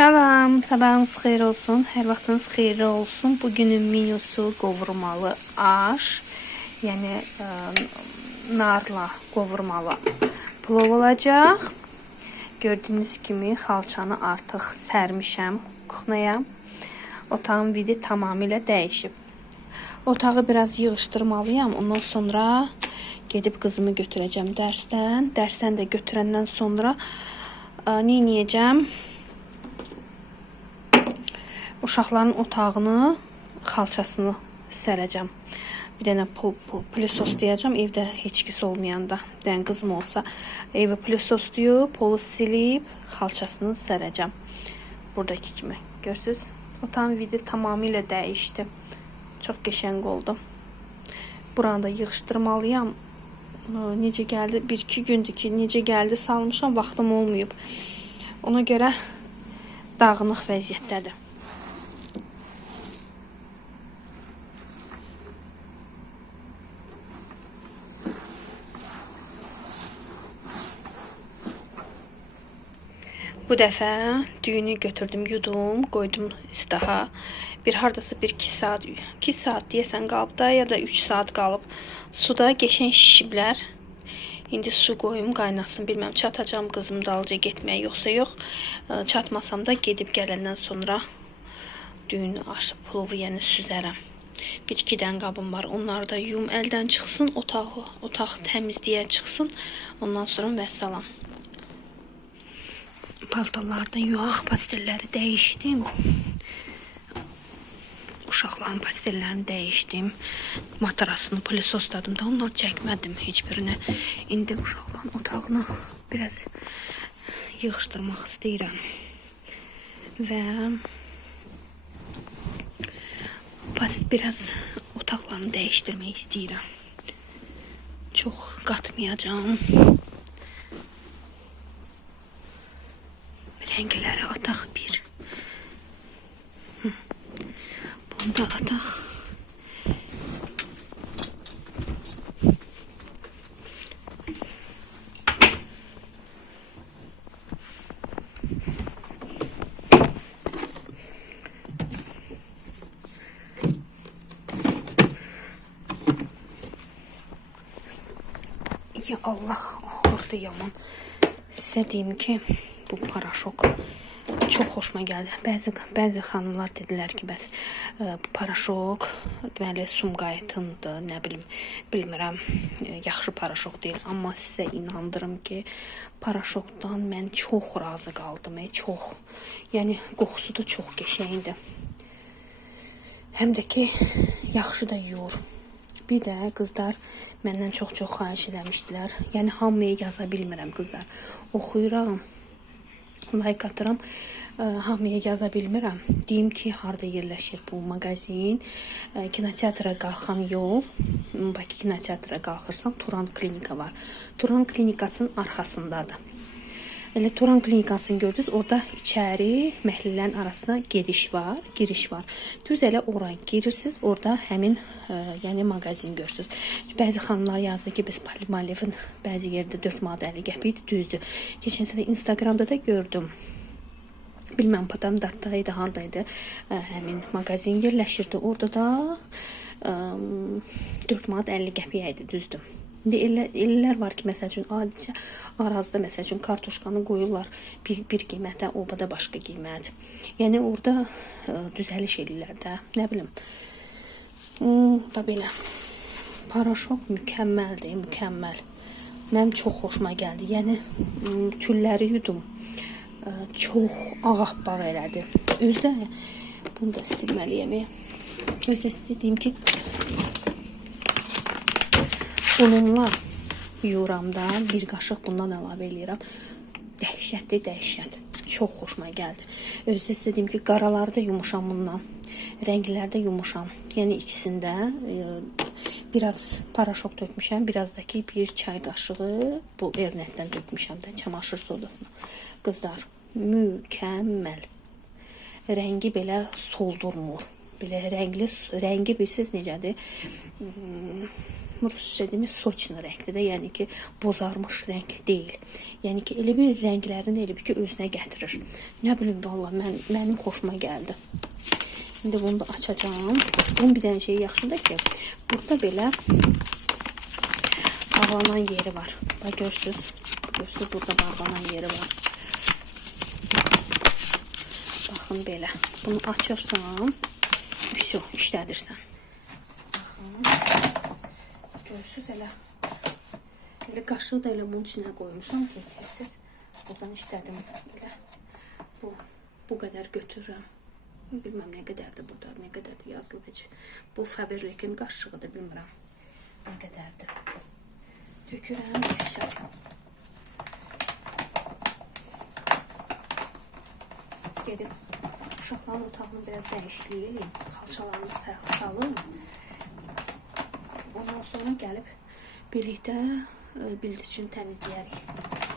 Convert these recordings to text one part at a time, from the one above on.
Salam, sabahınız xeyir olsun, hər vaxtınız xeyirli olsun. Bugünün menüsü qovurmalı aş, yəni ə, narla qovurmalı plov olacaq. Gördüyünüz kimi xalçanı artıq sərmişəm kuxnaya. Otağın vidi tamamilə dəyişib. Otağı biraz yığışdırmalıyam. Ondan sonra gedib qızımı götürəcəm dərsdən. Dərsdən də götürəndən sonra ə, nə edəcəm? Uşaqların otağını, xalçasını sərəcəm. Bir dənə pilisos deyəcəm evdə heç kəs olmayanda. Yəni qızım olsa evi pilisoslayıb, polu silib, xalçasını sərəcəm. Buradakı kimi. Görürsüz? Otağın vidi tamamilə dəyişdi. Çox qəşəng oldu. Buranı da yığışdırmalıyam. Necə gəldi? 1-2 gündür ki, necə gəldi salmışam, vaxtım olmayıb. Ona görə dağınıq vəziyyətdədir. Bu dəfə düyünü götürdüm, yudum, qoydum istaha. Bir hardasa 1-2 saat, 2 saat deyəsən qalıb da ya da 3 saat qalıb. Suda qəşəng şişiblər. İndi su qoyum qaynasın. Bilməm çatacağam qızım dalca getməyə yoxsa yox. Çatmasam da gedib gələndən sonra düyünü aşıb plovu yəni süzərəm. Bir-iki dən qabım var. Onları da yum əldən çıxsın, otağı, otaq təmizliyə çıxsın. Ondan sonra vəssalam. Paltarlardan yox, pastelləri dəyişdim. Uşaqların pastellərini dəyişdim. Matrasını pilisosladım da onları çəkmədim heç birini. İndi uşaqların otağını biraz yığışdırmaq istəyirəm. Və pas biraz otaqlarını dəyişdirmək istəyirəm. Çox qatmayacağam. Ya Allah, ahırdı yaman. Size diyeyim ki bu paraşok çox xoşuma gəldi. Bəzi bəzi xanımlar dedilər ki, bəs ə, bu paraşok deməli Sumqayıtındır, nə bilim, bilmirəm, ə, yaxşı paraşok deyil, amma sizə inandırım ki, paraşokdan mən çox razı qaldım, e, çox. Yəni qoxusu da çox qəşəngdir. Həm də ki, yaxşı da yuyur. Bir də qızlar məndən çox-çox xahiş eləmişdilər. Yəni hamıya yaza bilmirəm qızlar. Oxuyuram, like atıram. Ə, hamıya yaza bilmirəm. Deyim ki, harda yerləşir bu mağazin. Ə, Kinoteatra qalxan yol, Bakı kinoteatra qalxırsan, Turan klinika var. Turan klinikasının arxasındadır. Elə Turan klinikasını gördünüz, orada içəri məhəllənin arasına gediş var, giriş var. Düz elə ora girirsiniz, orada həmin ə, yəni mağazin görürsüz. Bəzi xanımlar yazdı ki, biz Polimalevin bəzi yerdə 4 manat 50 qəpik idi, düzdür. Keçən səfər Instagramda da gördüm. Bilməm patam datdaydı, hardaydı. Ə, həmin mağazin yerləşirdi. Orada da ə, 4 manat 50 qəpik idi, düzdür. İndi elə, elələr var ki, məsəl üçün adicə arazda məsəl üçün kartuşkanı qoyurlar bir, bir qiymətə, obada başqa qiymət. Yəni orada ə, düzəliş eləyirlər də, nə bilim. Hmm, da belə. Paraşok mükəmməldir, mükəmməl. Mənim çox xoşuma gəldi. Yəni hmm, tülləri yudum. Ə, çox ağappaq elədi. Özdə bunu da silməliyəm. Özdə istədiyim ki, Bununla yuramda bir qaşıq bundan əlavə eləyirəm. Dəhşətli dəhşət. Çox xoşuma gəldi. Özdə sizə deyim ki, qaralarda yumuşam bundan. Rənglərdə yumuşam. Yəni ikisində e, biraz paraşok dökmüşəm, biraz da ki bir çay qaşığı bu Ernetdən dökmüşəm də çamaşır sodasına. Qızlar, mükəmməl. Rəngi belə soldurmur. Belə rəngli, rəngi bilsiz necədir? Hmm, Rusça demək soçnu rəngdir də, yəni ki, bozarmış rəng deyil. Yəni ki, elə bir rənglərini elə bir ki, özünə gətirir. Nə bilim, valla mən mənim xoşuma gəldi. İndi bunu da açacağım. Bunun bir dənə şey yaxşıdır ki, burada belə bağlanan yeri var. Bax görürsüz. Görürsüz burada bağlanan yeri var. Baxın belə. Bunu açırsan, все, işlədirsən. Baxın. Görürsüz elə. Elə qaşığı da elə bunun içinə qoymuşam ki, siz buradan işlədim belə. Bu bu qədər götürürəm. Bilməm nə qədərdir burada, nə qədərdir yazılıb heç. Bu Faberlikin qaşığıdır, bilmirəm. Nə qədərdir. Tökürəm, yetişəcəm. Gedib uşaqların otağını biraz dəyişiklik edin. Xalçalarını sağ- salın. Ondan sonra gəlib birlikdə e, bildirçini təmizləyərik.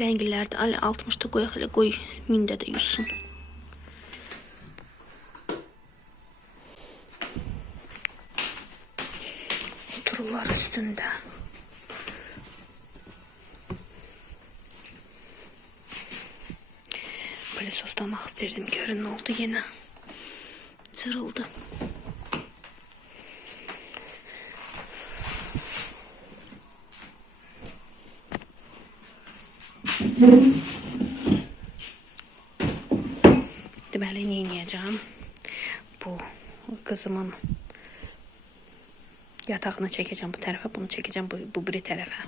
Rənglər də ali 60-da qoyaq elə qoy 1000-də də yusun. Otururlar üstünde. Böyle soslamak isterdim. Görün ne oldu yine. Cırıldı. Nə edəcəm? Bu kızımın yatağını çekeceğim bu tarafa, bunu çekeceğim bu, bu biri tarafa.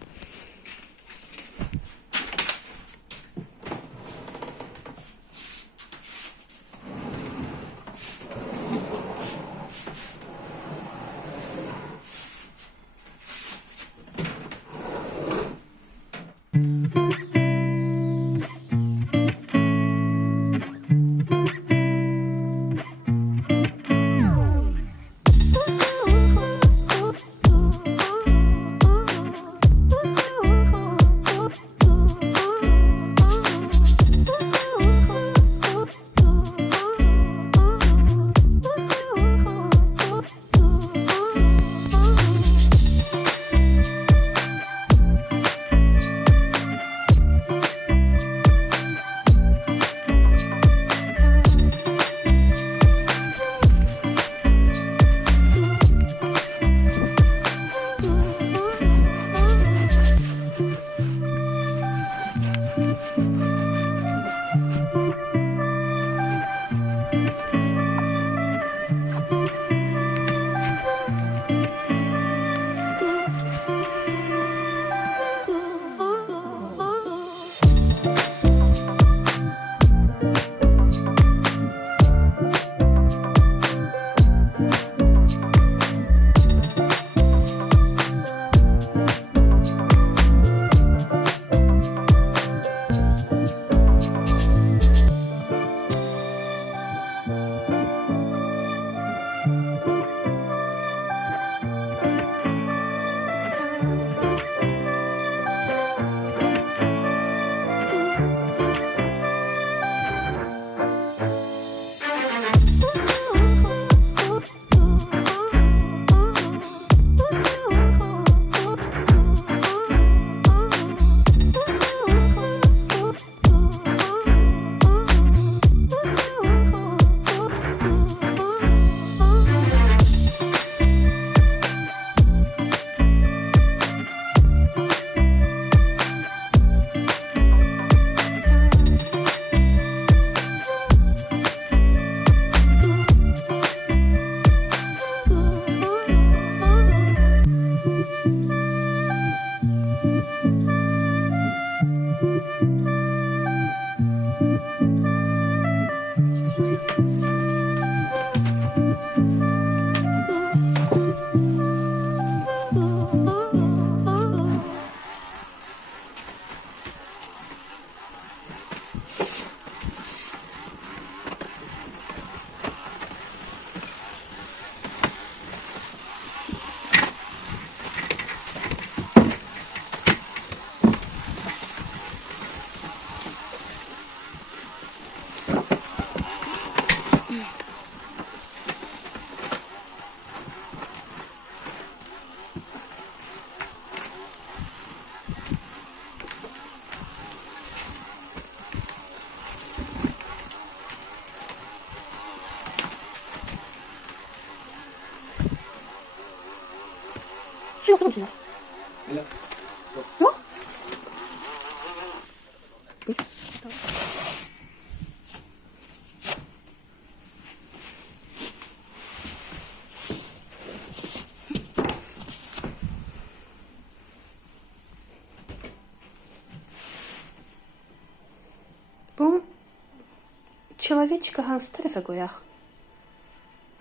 человечка hansı tərəfə qoyaq?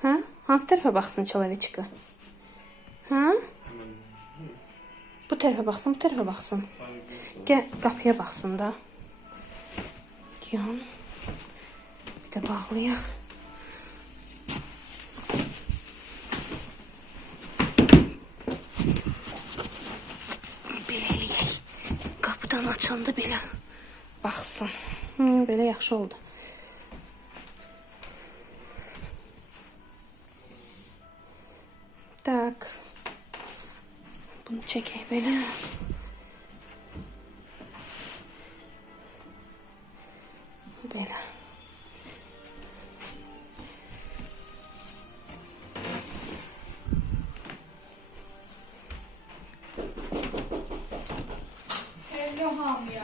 Hə? Hansı tərəfə baxsın человечка? Hə? Bu tərəfə baxsın, bu tərəfə baxsın. Gəl qapıya baxsın da. Yan. Bir də bağlayaq. Belə eləyək. Qapıdan açanda belə baxsın. Hı, belə yaxşı oldu. Tak. Bunu çekeyim böyle. Böyle. Hello hamıya.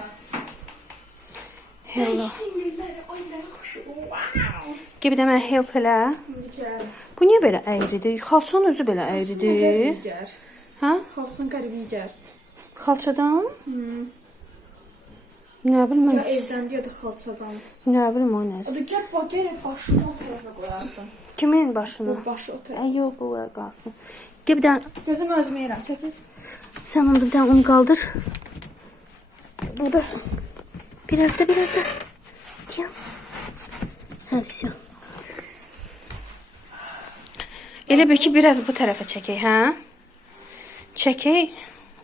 Hello. Gibi de mən help. Digər Bu niyə belə əyridir? Xalçanın özü belə əyridir. Digər. Hə? Xalçın qəribə digər. Xalçadan? Nə bilim Ya mən. evdən ya da xalçadan. Nə bilim o nə. O da gəl bax gəl başını o tərəfə qoyardım. Kimin Bu başını? başı o tərəfə. Ay yox, bu elə qalsın. Gel bir də Gözüm özümə yerəm çəkil. Sen onu bir tane un kaldır. Burada. Biraz da biraz da. Ya. Ha все. Elə bil ki biraz bu tarafa çəkək, hə? Çəkək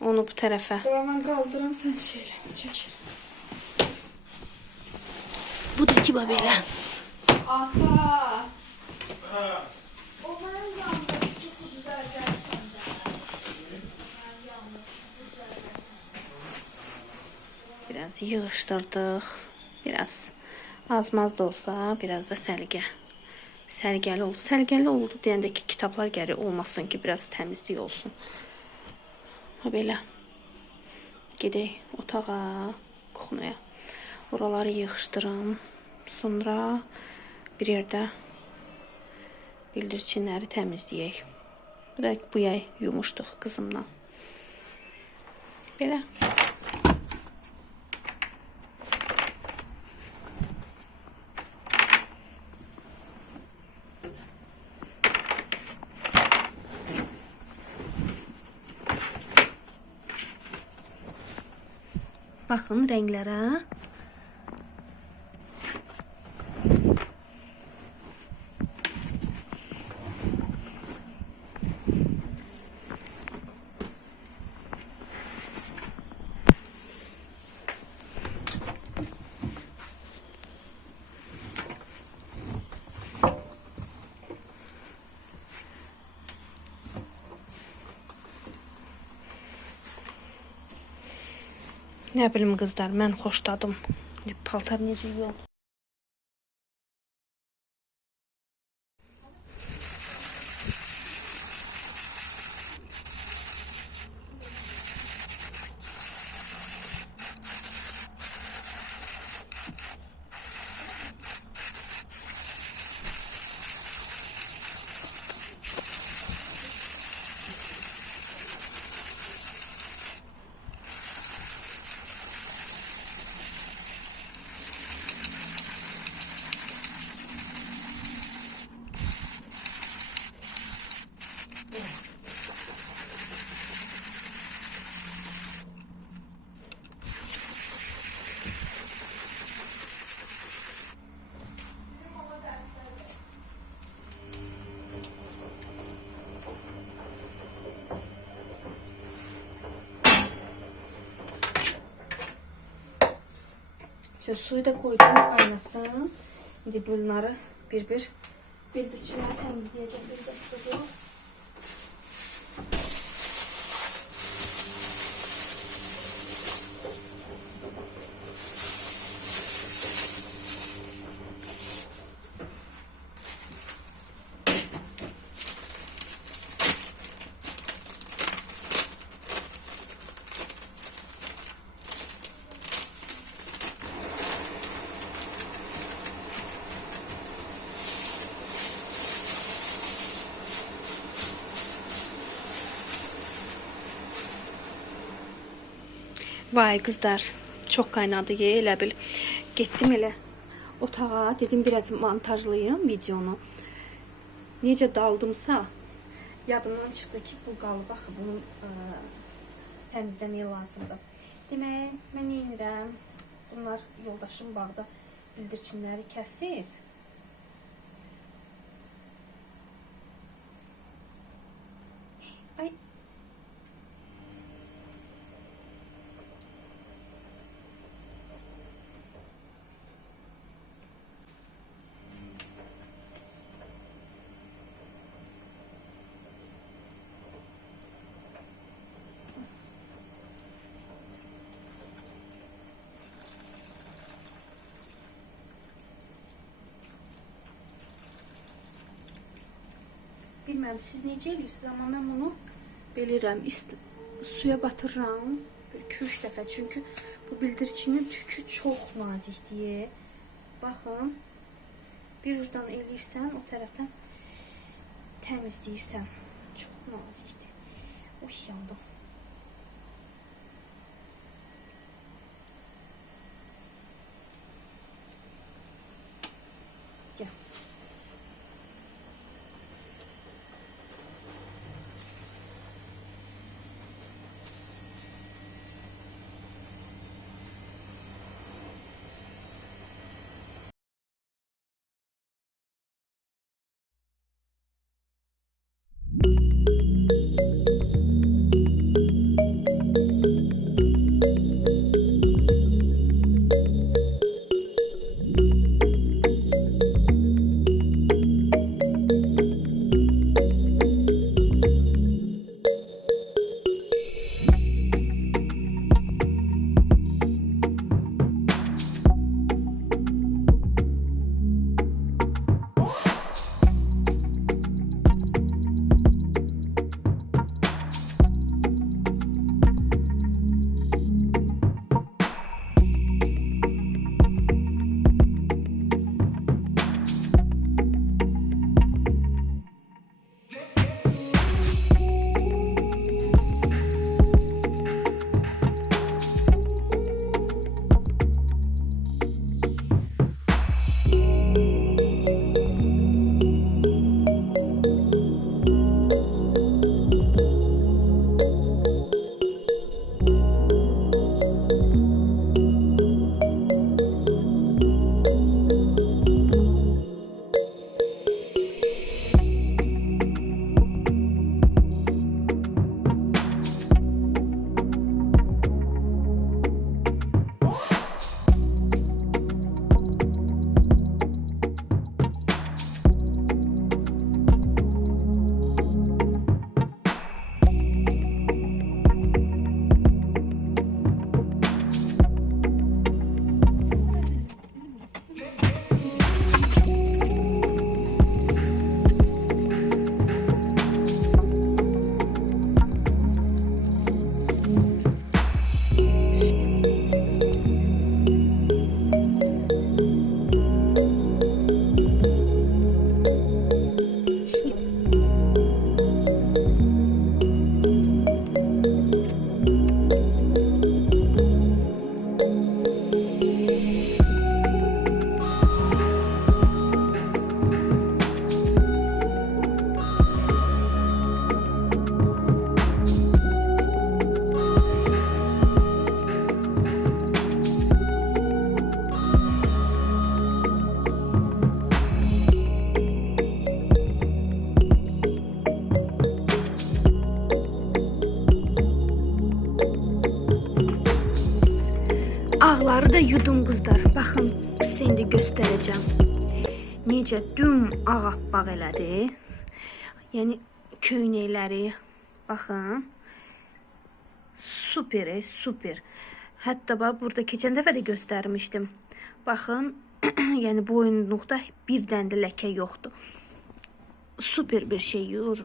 onu bu tarafa. Qoy mən qaldıram sən şeylə çəkil. Bu da ki belə. Ata. Biraz yığışdırdıq. Biraz azmaz da olsa, biraz da sərgə. Sərgəli oldu. Sərgəli oldu deyəndə ki, kitablar gəri olmasın ki, biraz təmizlik olsun. Ha belə. Gedək otağa, kuxnaya. Oraları yığışdırım. Sonra bir yerdə bildirçinləri təmizləyək. Bu da bu yay yumuşduq qızımla. Belə. Baxın rənglərə. Nə bilim qızlar, mən xoşladım. Paltar necə yol. Şöyle suyu da koydum kaynasın. Şimdi bunları bir bir bildirçinleri temizleyeceğim. Bir dakika. Vay qızlar, çox qaynadı ye, elə bil. Getdim elə otağa, dedim biraz montajlayım videonu. Necə daldımsa, yadımdan çıxdı ki, bu qalıbı axı bunun ə, təmizləməyə lazımdır. Demək, mən nə edirəm? Bunlar yoldaşım bağda bildirçinləri kəsib. Ay, Bilmem siz necə eləyirsiniz, amma mən bunu bilirəm. İst suya batırıram bir 2-3 dəfə. Çünki bu bildirçinin tükü çox nazikdir. Baxın. Bir ucdan eləyirsən, o tərəfdən təmizləyirsən. Çox nazikdir. Oy, yandım. Ağları da yudum qızlar. Baxın, sizə indi göstərəcəm. Necə düm ağappaq elədi. Yəni köynəkləri baxın. Super, e, super. Hətta bax burada keçən dəfə də göstərmişdim. Baxın, yəni boyunluqda bir dənə də ləkə yoxdur. Super bir şey yur.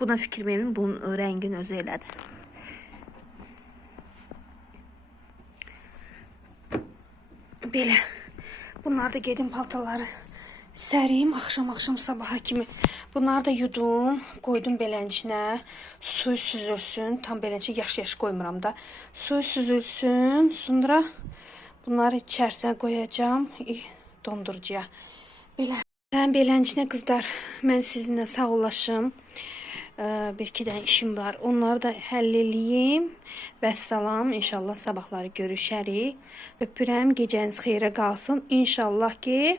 Buna fikir verin, bunun rəngin özü elədir. Belə. Bunlar da gedim paltaları sərim axşam-axşam sabaha kimi. Bunları da yudum, qoydum beləncinə. Suyu süzülsün. Tam belənçi yaş-yaş qoymuram da. Suyu süzülsün. Sonra bunları içərisinə qoyacağam dondurucuya. Belə. Mən beləncinə qızlar, mən sizinlə sağollaşım. Ee, bir iki dənə işim var. Onları da həll eləyim. Vəssalam. İnşallah sabahları görüşərik. Öpürəm. Gecəniz xeyrə qalsın. İnşallah ki,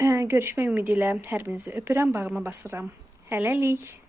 e, görüşmək ümidi ilə hər birinizi öpürəm, bağrıma basıram. Hələlik.